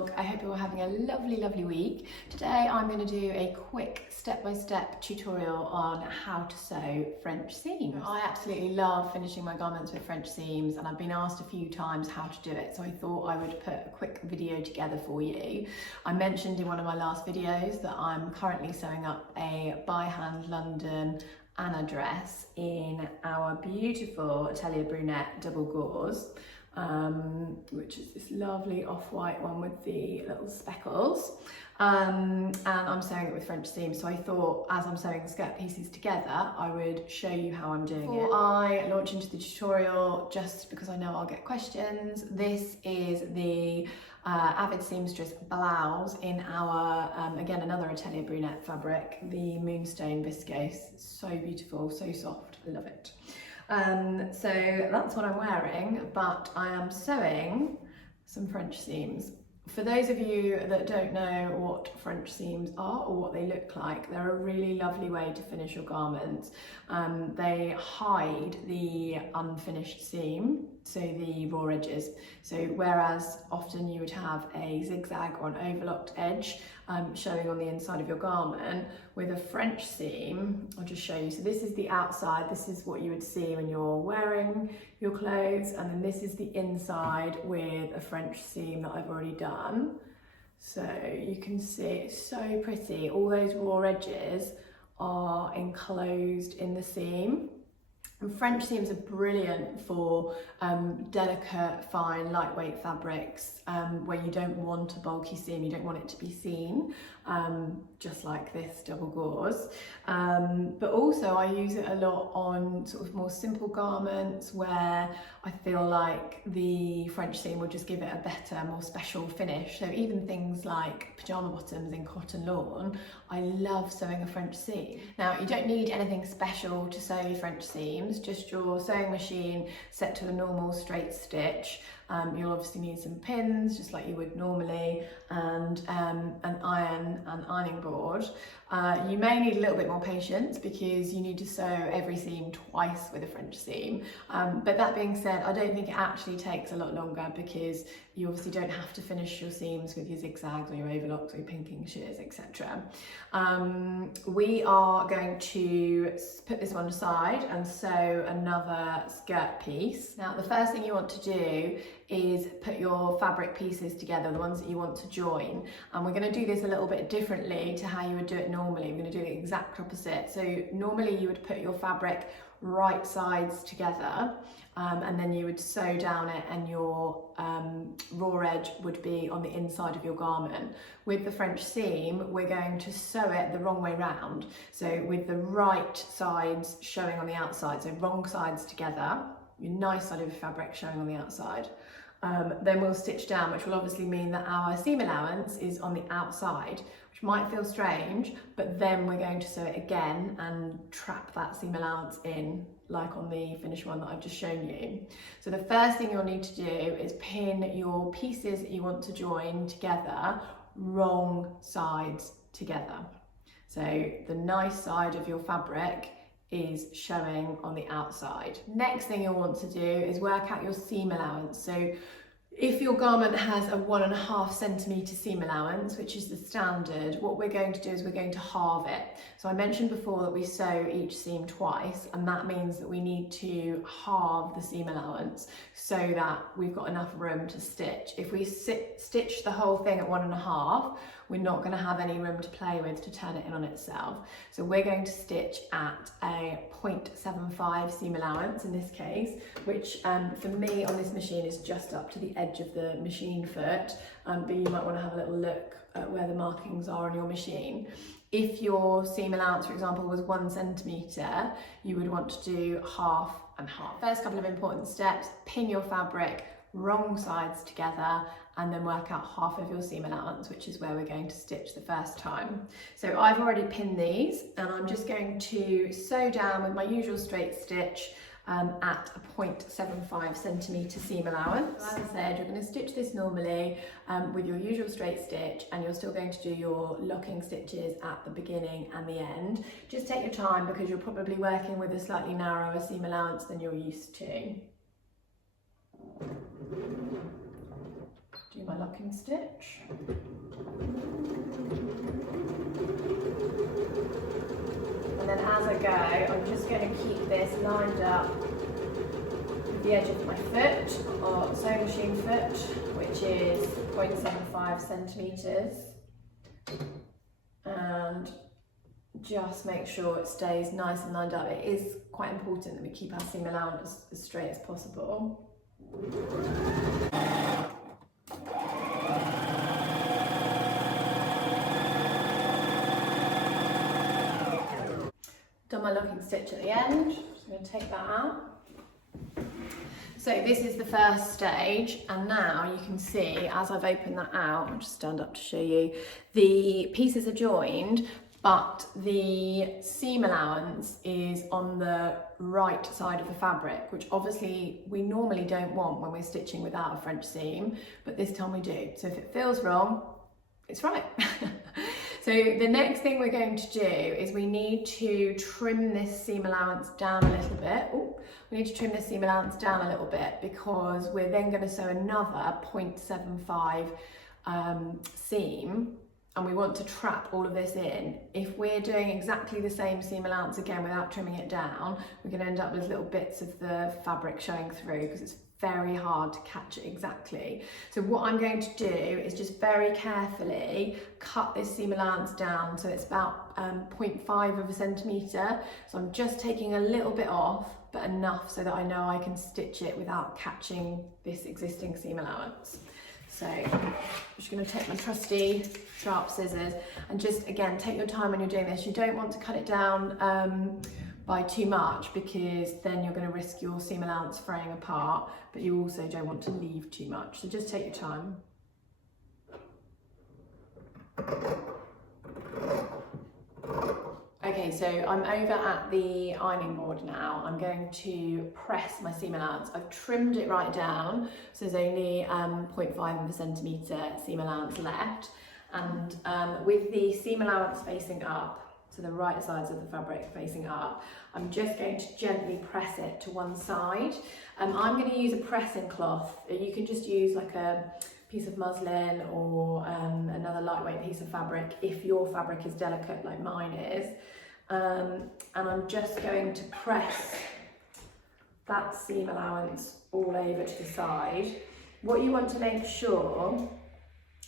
vlog. I hope you're having a lovely week. Today I'm going to do a quick step-by-step tutorial on how to sew French seams. I absolutely love finishing my garments with French seams, and I've been asked a few times how to do it, so I thought I would put a quick video together for you. I mentioned in one of my last videos that I'm currently sewing up a by hand London Anna dress in our beautiful Atelier Brunette double gauze, which is this lovely off-white one with the little speckles, and I'm sewing it with French seams. So I thought, as I'm sewing the skirt pieces together, I would show you how I'm doing it. Before I launch into the tutorial, just because I know I'll get questions, this is the Avid Seamstress blouse in our, again, another Atelier Brunette fabric, the Moonstone Viscose. So beautiful, so soft, I love it. So that's what I'm wearing, but I am sewing some French seams. For those of you that don't know what French seams are or what they look like, they're a really lovely way to finish your garments. They hide the unfinished seam, so the raw edges. So whereas often you would have a zigzag or an overlocked edge showing on the inside of your garment, with a French seam, I'll just show you. So this is the outside, this is what you would see when you're wearing your clothes, and then this is the inside with a French seam that I've already done. So you can see it's so pretty. All those raw edges are enclosed in the seam. And French seams are brilliant for delicate, fine, lightweight fabrics where you don't want a bulky seam, you don't want it to be seen, just like this double gauze. But also I use it a lot on sort of more simple garments where I feel like the French seam will just give it a better, more special finish. So even things like pyjama bottoms in cotton lawn, I love sewing a French seam. Now, you don't need anything special to sew your French seams, just your sewing machine set to a normal straight stitch. You'll obviously need some pins, just like you would normally, and an iron and ironing board. You may need a little bit more patience because you need to sew every seam twice with a French seam. But that being said, I don't think it actually takes a lot longer because you obviously don't have to finish your seams with your zigzags or your overlocks or your pinking shears, etc. We are going to put this one aside and sew another skirt piece. Now, the first thing you want to do is put your fabric pieces together, the ones that you want to join. And we're going to do this a little bit differently to how you would do it normally. We're going to do the exact opposite. So normally you would put your fabric right sides together, and then you would sew down it, and your raw edge would be on the inside of your garment. With the French seam, we're going to sew it the wrong way round. So with the right sides showing on the outside, so wrong sides together, your nice side of your fabric showing on the outside. Then we'll stitch down, which will obviously mean that our seam allowance is on the outside, which might feel strange, but then we're going to sew it again and trap that seam allowance in, like on the finished one that I've just shown you. So the first thing you'll need to do is pin your pieces that you want to join together, wrong sides together. So the nice side of your fabric is showing on the outside. Next thing you'll want to do is work out your seam allowance. So if your garment has a 1.5 centimetre seam allowance, which is the standard, what we're going to do is we're going to halve it. So I mentioned before that we sew each seam twice, and that means that we need to halve the seam allowance so that we've got enough room to stitch. If we stitch the whole thing at 1.5, we're not going to have any room to play with to turn it in on itself. So we're going to stitch at a 0.75 seam allowance in this case, which for me on this machine is just up to the edge of the machine foot, but you might want to have a little look at where the markings are on your machine. If your seam allowance, for example, was 1 centimetre, you would want to do half and half. First couple of important steps: pin your fabric wrong sides together, and then work out half of your seam allowance, which is where we're going to stitch the first time. So I've already pinned these, and I'm just going to sew down with my usual straight stitch at a 0.75 centimetre seam allowance. As I said, you're going to stitch this normally with your usual straight stitch, and you're still going to do your locking stitches at the beginning and the end. Just take your time because you're probably working with a slightly narrower seam allowance than you're used to. Do my locking locking stitch. And then as I go, I'm just going to keep this lined up with the edge of my foot, or sewing machine foot, which is 0.75 centimetres. And just make sure it stays nice and lined up. It is quite important that we keep our seam allowance as straight as possible. Done my locking stitch at the end. Just going to take that out. So this is the first stage, and now you can see as I've opened that out, I'll just stand up to show you, the pieces are joined, but the seam allowance is on the right side of the fabric, which obviously we normally don't want when we're stitching without a French seam, but this time we do. So if it feels wrong, it's right. So the next thing we're going to do is we need to trim this seam allowance down a little bit. Ooh, we need to trim this seam allowance down a little bit because we're then going to sew another 0.75 seam, and we want to trap all of this in. If we're doing exactly the same seam allowance again without trimming it down, we're going to end up with little bits of the fabric showing through because it's very hard to catch it exactly. So what I'm going to do is just very carefully cut this seam allowance down so it's about 0.5 of a centimetre. So I'm just taking a little bit off, but enough so that I know I can stitch it without catching this existing seam allowance. So I'm just going to take my trusty sharp scissors and just, again, take your time when you're doing this. You don't want to cut it down by too much because then you're going to risk your seam allowance fraying apart, but you also don't want to leave too much. So just take your time. Okay, so I'm over at the ironing board now. I'm going to press my seam allowance. I've trimmed it right down, so there's only 0.5 of a centimetre seam allowance left. And with the seam allowance facing up, so the right sides of the fabric facing up, I'm just going to gently press it to one side. I'm going to use a pressing cloth. You can just use like a piece of muslin or another lightweight piece of fabric if your fabric is delicate like mine is. And I'm just going to press that seam allowance all over to the side. What you want to make sure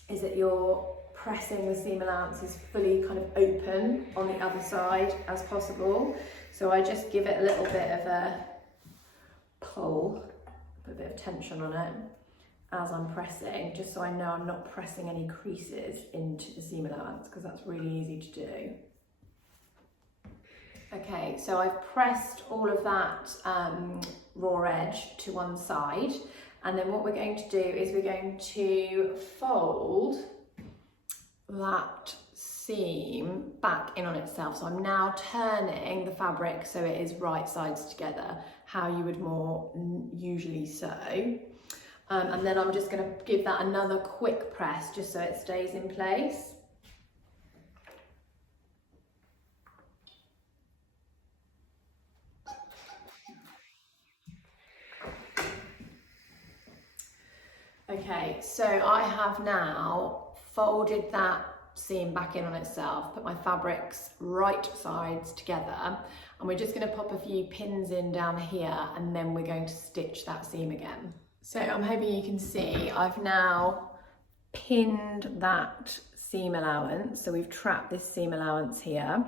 is that you're pressing the seam allowance is fully kind of open on the other side as possible. So I just give it a little bit of a pull, put a bit of tension on it as I'm pressing, just so I know I'm not pressing any creases into the seam allowance, because that's really easy to do. Okay, so I've pressed all of that raw edge to one side, and then what we're going to do is we're going to fold that seam back in on itself. So I'm now turning the fabric so it is right sides together, how you would more usually sew. And then I'm just going to give that another quick press just so it stays in place. Okay, so I have now folded that seam back in on itself, put my fabrics right sides together, and we're just going to pop a few pins in down here, and then we're going to stitch that seam again. So I'm hoping you can see I've now pinned that seam allowance, so we've trapped this seam allowance here,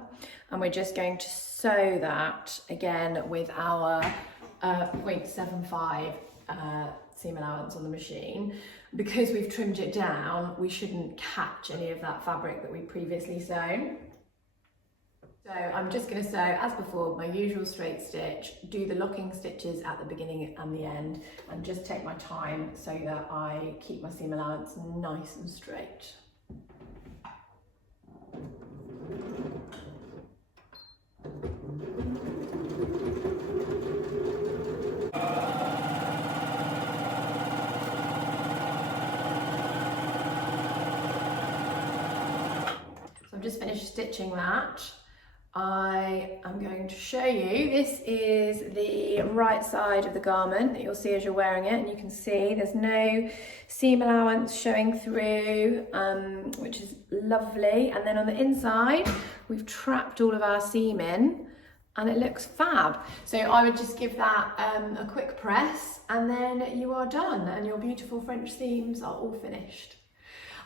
and we're just going to sew that again with our 0.75 seam allowance on the machine. Because we've trimmed it down, we shouldn't catch any of that fabric that we previously sewn. So I'm just going to sew, as before, my usual straight stitch, do the locking stitches at the beginning and the end, and just take my time so that I keep my seam allowance nice and straight. Just finished stitching that. I am going to show you. This is the right side of the garment that you'll see as you're wearing it, and you can see there's no seam allowance showing through, which is lovely. And then on the inside, we've trapped all of our seam in, and it looks fab. So I would just give that a quick press, and then you are done, and your beautiful French seams are all finished.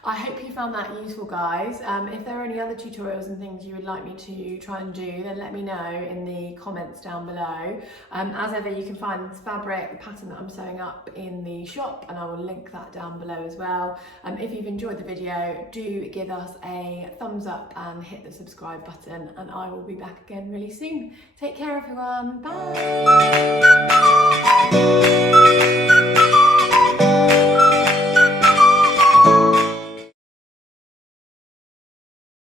I hope you found that useful, guys. If there are any other tutorials and things you would like me to try and do, then let me know in the comments down below. As ever, you can find this fabric, the pattern that I'm sewing up, in the shop, and I will link that down below as well. If you've enjoyed the video, do give us a thumbs up and hit the subscribe button, and I will be back again really soon. Take care, everyone. Bye.